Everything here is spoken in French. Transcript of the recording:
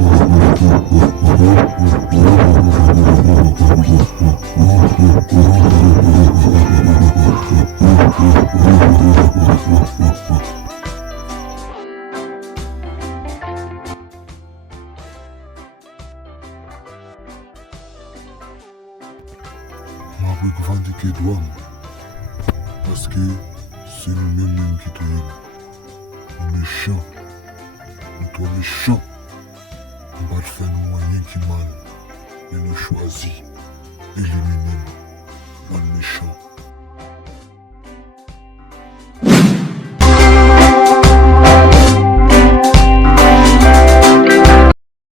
Ma revendiquer droit parce que c'est nous-mêmes qui trouvons méchants. Nous trouvons méchants. On va faire nous rien qui mal. Et nous choisir éliminer le méchant.